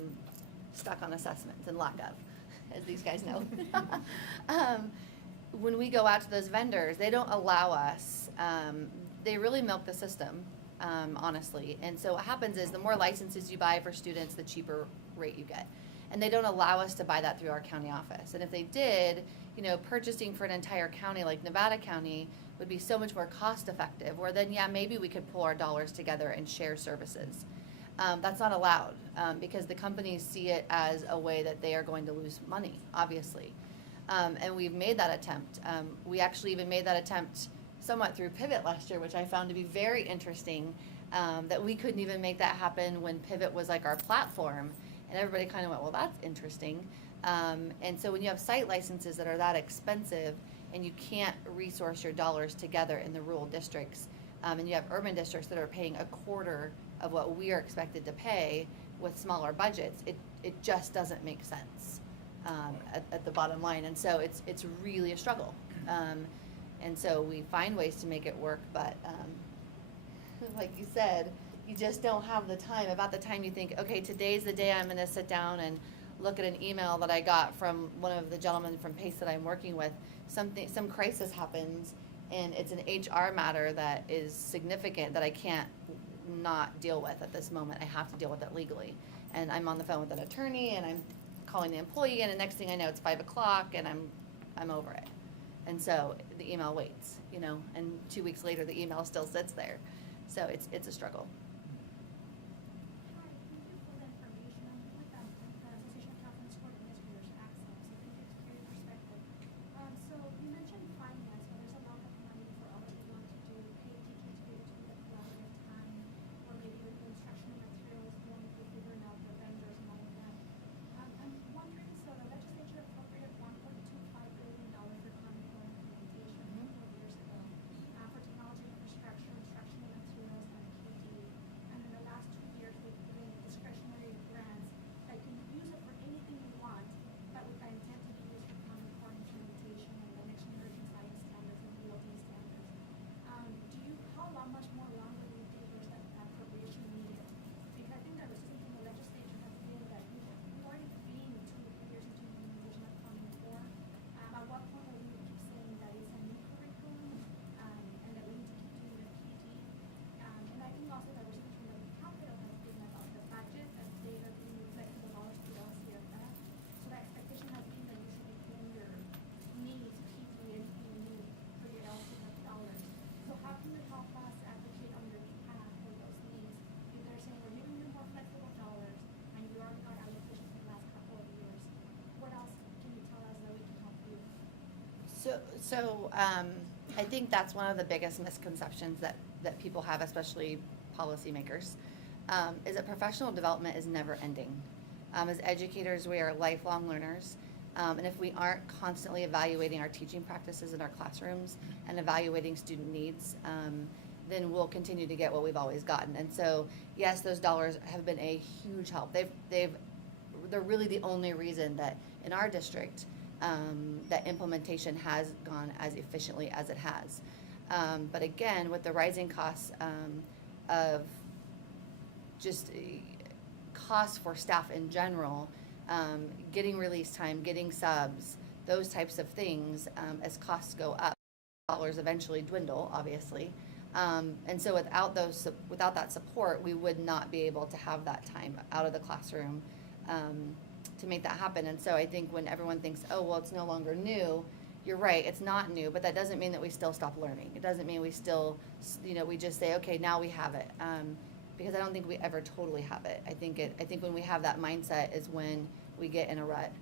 stuck on assessments and lack of, as these guys know. When we go out to those vendors, they don't allow us, they really milk the system, honestly. And so what happens is the more licenses you buy for students, the cheaper rate you get. And they don't allow us to buy that through our county office. And if they did, you know, purchasing for an entire county like Nevada County would be so much more cost effective, where then, yeah, maybe we could pull our dollars together and share services. That's not allowed because the companies see it as a way that they are going to lose money, obviously. And we've made that attempt. We actually even made that attempt somewhat through Pivot last year, which I found to be very interesting, that we couldn't even make that happen when Pivot was like our platform. And everybody kind of went, well, that's interesting. And so when you have site licenses that are that expensive and you can't resource your dollars together in the rural districts, and you have urban districts that are paying a quarter of what we are expected to pay with smaller budgets, it just doesn't make sense at the bottom line. And so it's really a struggle. And so we find ways to make it work, but like you said, you just don't have the time. About the time you think, okay, today's the day I'm going to sit down and look at an email that I got from one of the gentlemen from PACE that I'm working with, some crisis happens, and it's an HR matter that is significant that I can't not deal with at this moment. I have to deal with it legally. And I'm on the phone with an attorney, and I'm calling the employee, and the next thing I know, it's 5 o'clock, and I'm over it. And so the email waits, you know, and 2 weeks later, the email still sits there. So it's a struggle. Hi, thank you for the information. I'm with the Association of California School Administrators Access. So thank you for your perspective. So you mentioned finance, but there's a lot of money for all that you want to do, pay teachers to be able to do the collaborative time, or maybe with the instructional materials, going through figuring out the vendors and all of that. I'm wondering, so the legislature appropriated $1.25 billion for Common Core implementation 4 years ago for technology infrastructure, instructional materials, and KD. And in the last 2 years, we've given discretionary grants that you can use it for anything you want, but with the intent to be used for Common Core implementation and the next generation science standards and DLD standards. How much more longer do you think there's that appropriation needed? Because I think the resistance from the legislature has been that we've already been 2 to 3 years into implementation of Common Core. At what point will we keep saying that it's a new curriculum and that we need to keep doing the PD? And I think also the resistance from the Capitol has been about the budget, that they are being reflected the dollars to the LCFF. So the expectation has been that you should be paying your needs, PD, anything you need for your LCFF dollars. So how can you help us advocate on your behalf for those needs? If they're saying we're giving you more flexible dollars and you already got allocations for the last couple of years, what else can you tell us that we can help you? So I think that's one of the biggest misconceptions that people have, especially policymakers, is that professional development is never ending. As educators, we are lifelong learners. And if we aren't constantly evaluating our teaching practices in our classrooms and evaluating student needs, then we'll continue to get what we've always gotten. And so, yes, those dollars have been a huge help. They're really the only reason that in our district, that implementation has gone as efficiently as it has. But again, with the rising costs of just costs for staff in general, getting release time, getting subs, those types of things, as costs go up, dollars eventually dwindle, obviously. And so without that support, we would not be able to have that time out of the classroom to make that happen. And so I think when everyone thinks, oh, well, it's no longer new, you're right, it's not new, but that doesn't mean that we still stop learning. It doesn't mean we still, we just say, okay, now we have it. Because I don't think we ever totally have it. I think when we have that mindset is when we get in a rut,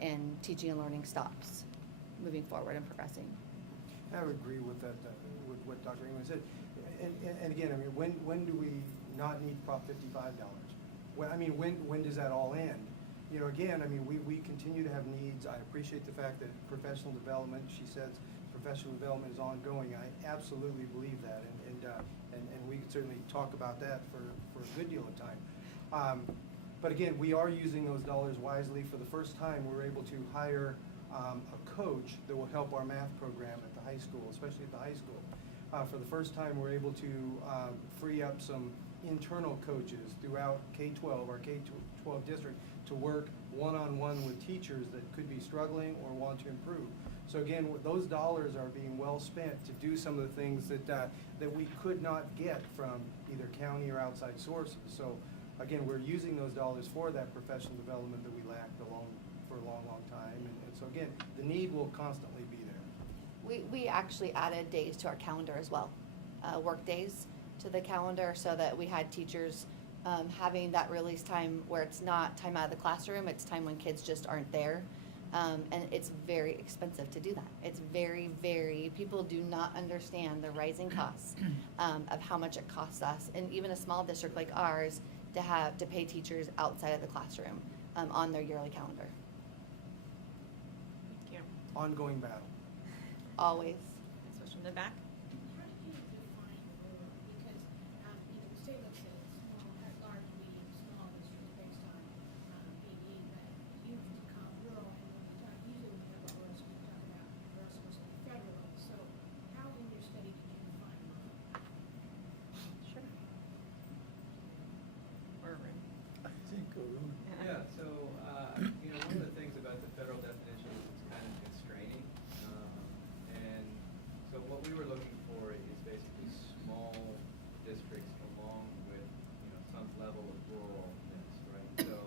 and teaching and learning stops moving forward and progressing. I would agree with that, with what Dr. England said. And again, I mean, when do we not need Prop $55? When does that all end? You know, again, I mean, we continue to have needs. I appreciate the fact that professional development, she says, professional development is ongoing. I absolutely believe that, and we can certainly talk about that for a good deal of time. But again, we are using those dollars wisely. For the first time, we're able to hire a coach that will help our math program at the high school, especially at the high school. For the first time, we're able to free up some internal coaches throughout K-12, our K-12 district, to work one-on-one with teachers that could be struggling or want to improve. So again, those dollars are being well spent to do some of the things that we could not get from either county or outside sources. So again, we're using those dollars for that professional development that we lacked for a long, long time. And so again, the need will constantly be there. We actually added days to our calendar as well, work days to the calendar, so that we had teachers having that release time where it's not time out of the classroom, it's time when kids just aren't there. And it's very expensive to do that. It's very, people do not understand the rising costs of how much it costs us, and even a small district like ours, to pay teachers outside of the classroom on their yearly calendar. Thank you. Ongoing battle. Always. Next question in the back. How did you define rural? Because, the state looks at small, at large, medium, small districts based on, BE, but you become rural, and when we talk, usually when we talk about rural, we talk about rural schools at the federal level. So how in your study did you define rural? Sure. Or Arun. I think Arun. Yeah, so, one of the things about the federal definition is it's kind of constraining. And so what we were looking for is basically small districts along with, some level of ruralness, right? So,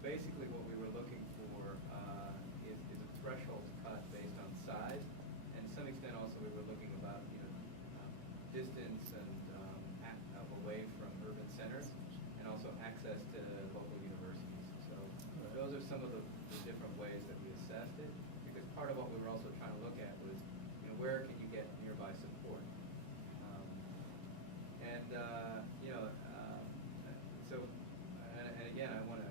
basically what we were looking for is a threshold cut based on size. And to some extent also we were looking about, distance and away from urban centers, and also access to local universities. So those are some of the different ways that we assessed it, because part of what we were also trying to look at was, where can you get nearby support? And again, I want to,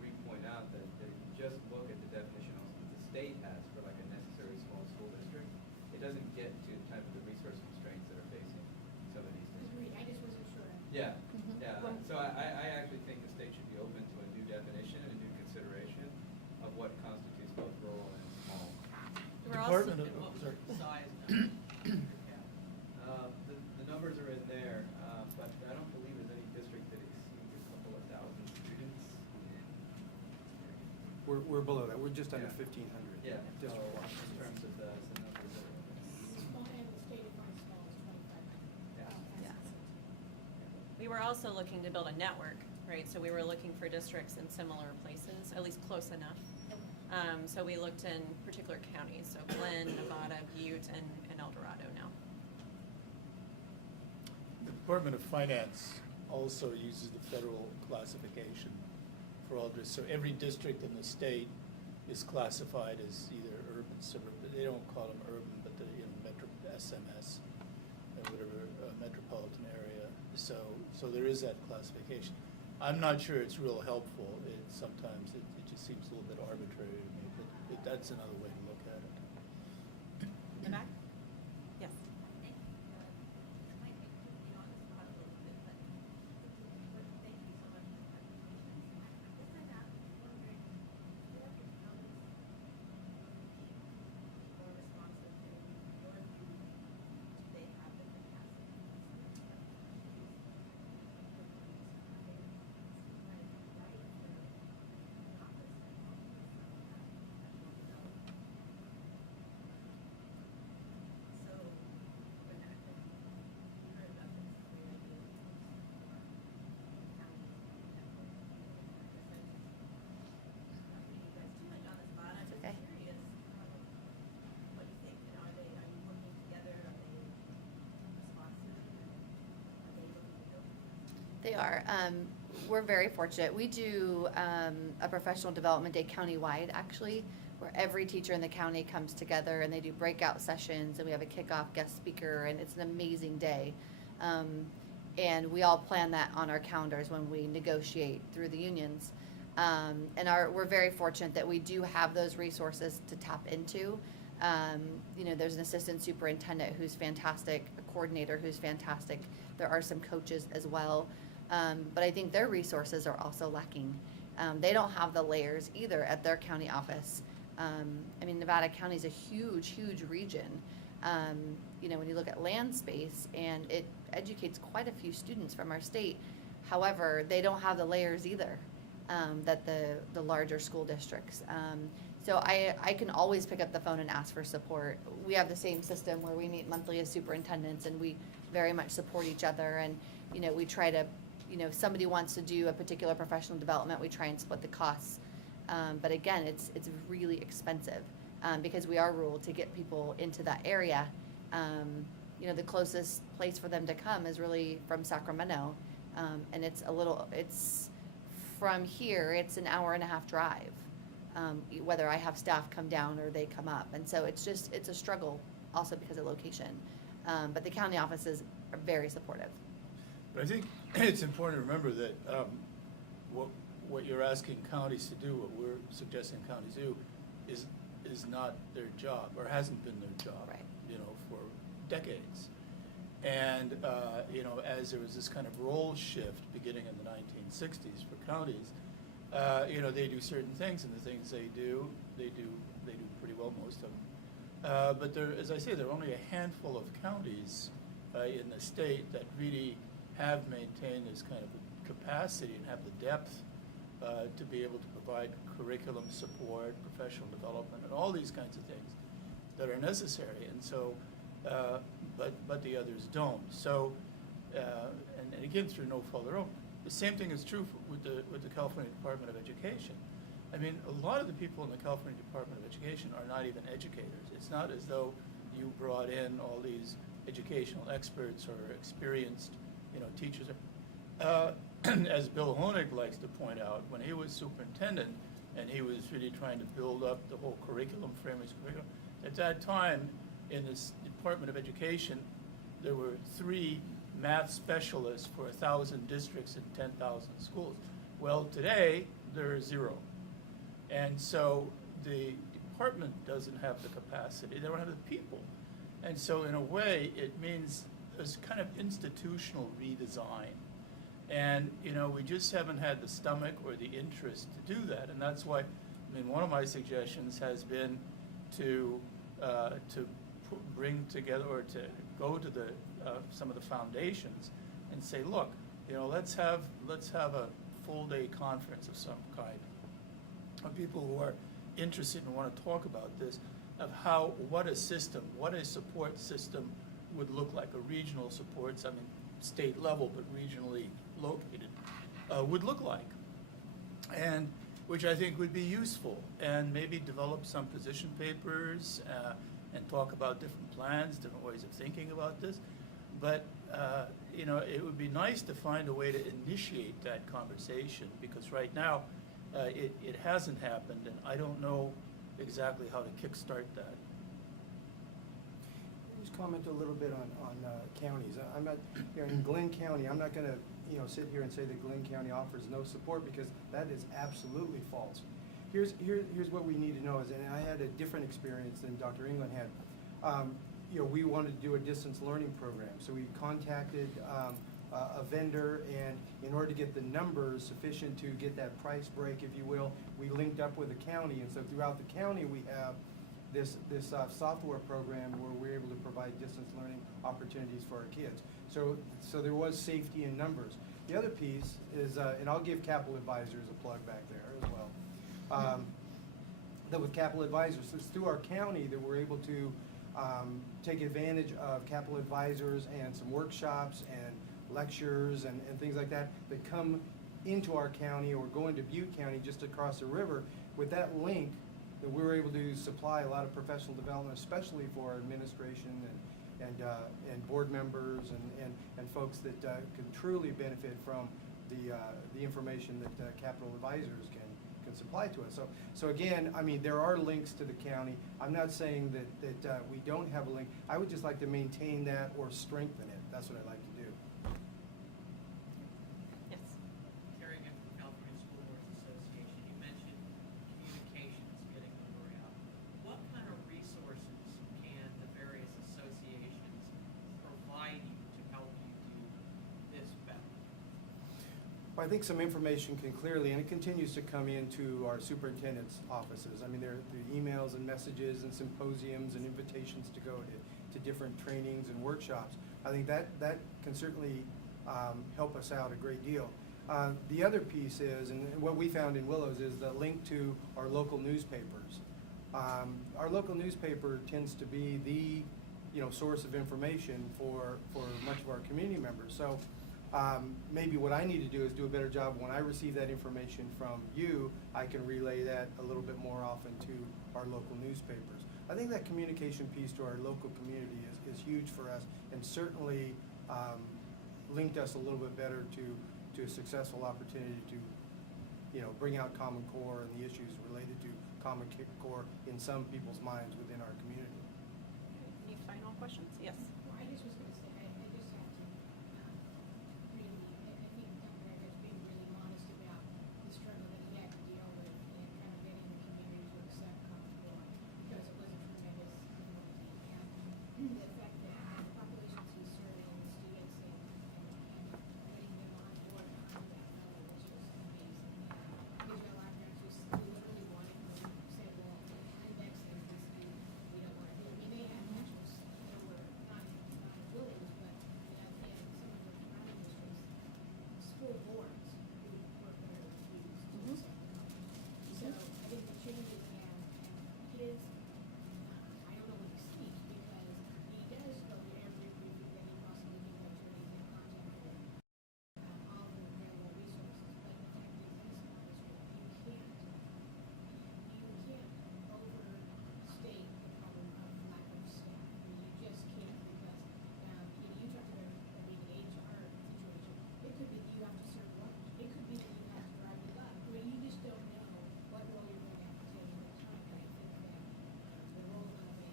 re-point out that if you just look at the definition also that the state has for like a necessary small school district, it doesn't get to the type of the resource constraints that are facing some of these districts. I just wasn't sure. Yeah, Mhm. yeah. So I actually think the state should be open to a new definition and a new consideration of what constitutes both rural and small. We're also, Department And what was sorry. the size number? The numbers are in there, but I don't believe there's any district that exceeds a couple of thousand students. We're below that. We're just under Yeah. 1,500. Yeah, so District-wide. in terms of the numbers that are in there. Small, and the state defines small as 2,500. Yeah. Yeah. we were also looking to build a network, right? So we were looking for districts in similar places, at least close enough. So we looked in particular counties, so Glenn, Nevada, Butte, and El Dorado now. The Department of Finance also uses the federal classification for all districts. So every district in the state is classified as either urban, suburban. They don't call them urban, but the metro SMS, whatever metropolitan area. So there is that classification. I'm not sure it's real helpful. Sometimes it just seems a little bit arbitrary to me, but that's another way to look at it. In the back? Yes. Okay. They are. We're very fortunate. We do a professional development day countywide, actually, where every teacher in the county comes together and they do breakout sessions, and we have a kickoff guest speaker, and it's an amazing day. And we all plan that on our calendars when we negotiate through the unions. We're very fortunate that we do have those resources to tap into. There's an assistant superintendent who's fantastic, a coordinator who's fantastic. There are some coaches as well. But I think their resources are also lacking. They don't have the layers either at their county office. Nevada County is a huge, huge region. When you look at land space, and it educates quite a few students from our state. However, they don't have the layers either that the larger school districts. So I can always pick up the phone and ask for support. We have the same system where we meet monthly as superintendents, and we very much support each other. And, we try to, if somebody wants to do a particular professional development, we try and split the costs. But again, it's really expensive because we are rural to get people into that area. The closest place for them to come is really from Sacramento. And it's from here, it's an hour-and-a-half drive. Whether I have staff come down or they come up. And so it's a struggle also because of location. But the county offices are very supportive. But I think it's important to remember that what you're asking counties to do, what we're suggesting counties do, is not their job, or hasn't been their job, Right. For decades. And as there was this kind of role shift beginning in the 1960s for counties, they do certain things, and the things they do pretty well, most of them. But as I say, there are only a handful of counties in the state that really have maintained this kind of capacity and have the depth to be able to provide curriculum support, professional development, and all these kinds of things that are necessary. And so, but the others don't. So, and again, through no fault of their own. The same thing is true with the California Department of Education. A lot of the people in the California Department of Education are not even educators. It's not as though you brought in all these educational experts or experienced, teachers. As Bill Honig likes to point out, when he was superintendent and he was really trying to build up the whole curriculum, at that time in this Department of Education, there were 3 math specialists for 1,000 districts and 10,000 schools. Well, today, there are 0. And so the department doesn't have the capacity, they don't have the people. And so in a way, it means this kind of institutional redesign. And, we just haven't had the stomach or the interest to do that. And that's why, one of my suggestions has been to bring together, or to go to some of the foundations and say, look, let's have a full-day conference of some kind of people who are interested and want to talk about this, of what a support system would look like, a regional supports, state level, but regionally located, would look like. And which I think would be useful, and maybe develop some position papers and talk about different plans, different ways of thinking about this. But it would be nice to find a way to initiate that conversation, because right now it hasn't happened, and I don't know exactly how to kickstart that. Just comment a little bit on counties. I'm not, in Glenn County, I'm not going to sit here and say that Glenn County offers no support, because that is absolutely false. Here's what we need to know is, and I had a different experience than Dr. England had. We wanted to do a distance learning program, so we contacted a vendor, and in order to get the numbers sufficient to get that price break, if you will, we linked up with the county, and so throughout the county we have this software program where we're able to provide distance learning opportunities for our kids. So there was safety in numbers. The other piece is, and I'll give Capital Advisors a plug back there as well, that with Capital Advisors, it's through our county that we're able to take advantage of Capital Advisors and some workshops and lectures and things like that come into our county or go into Butte County just across the river. With that link, that we were able to supply a lot of professional development, especially for administration and board members and folks that can truly benefit from the information that Capital Advisors can can supply to us. So again, I mean, there are links to the county. I'm not saying that we don't have a link. I would just like to maintain that or strengthen it. That's what I'd like to do. Yes. Carrying it from California School Boards Association, you mentioned communications, getting the word out. What kind of resources can the various associations provide you to help you do this better? Well, I think some information can clearly, and it continues to come into our superintendent's offices. I mean, there are emails and messages and symposiums and invitations to go to different trainings and workshops. I think that can certainly help us out a great deal. The other piece is, and what we found in Willows, is the link to our local newspapers. Our local newspaper tends to be the source of information for much of our community members. So maybe what I need to do is do a better job when I receive that information from you. I can relay that a little bit more often to our local newspapers. I think that communication piece to our local community is huge for us, and certainly linked us a little bit better to a successful opportunity to bring out Common Core and the issues related to Common Core in some people's minds within our community. Any final questions? Yes. Well, I just was gonna say, I just have to, really, I think Dr. Edwards being really honest about the struggle that he had to deal with in kind of getting the community to accept Common Core, because it was a tremendous difficulty. And the fact that the populations he's serving and the students and getting them on board behind that fellow was just amazing. Because your librarians just literally wanted to say, well, the next thing is we don't want to do. I mean, they had actual, they were not Willows, but in some of the surrounding districts, school boards who were very refused to accept the Common Core. So I think the changes and his, I don't know what he speaks, because he does go to every briefing that he possibly can go to, and he's in contact with all the available resources. But the fact is, in a small district, you can't overstate the problem of lack of staff. I mean, you just can't, because you talked about being an HR situation. It could be that you have to serve lunch. It could be that you have to drive the bus. I mean, you just don't know what role you're going to have to take at the time. And I think that the role of a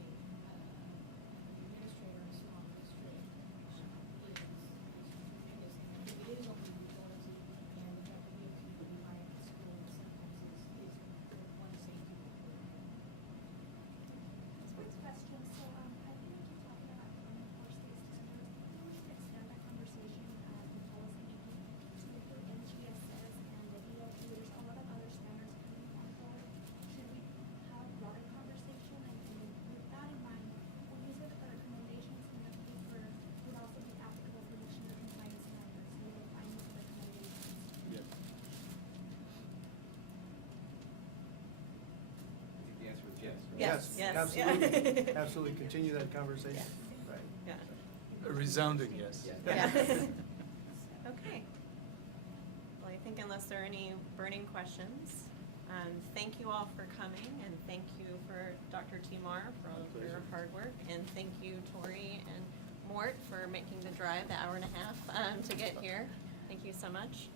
administrator in a small district is tremendous. And I think it is only utility, and the fact that we have people who hire at school sometimes is one safety. Quick question, so, I think we keep talking about Common Core space standards. I think we should extend that conversation, in policy to include NGSS and the ELQ. There's a lot of other standards coming on board. Should we have a broader conversation? And with that in mind, when you said that the recommendations in the paper would also be applicable for missionary compliance standards, and the findings and recommendations. Yes. I think the answer is yes. right? Yes, yes, absolutely. yeah. Absolutely, continue that conversation. Yes. Right. Yeah. A resounding yes. Yeah. Okay. Well, I think unless there are any burning questions, thank you all for coming, and thank you for Dr. Timar for all of your hard work, and thank you, Tori and Mort, for making the drive, the hour and a half, to get here. Thank you so much.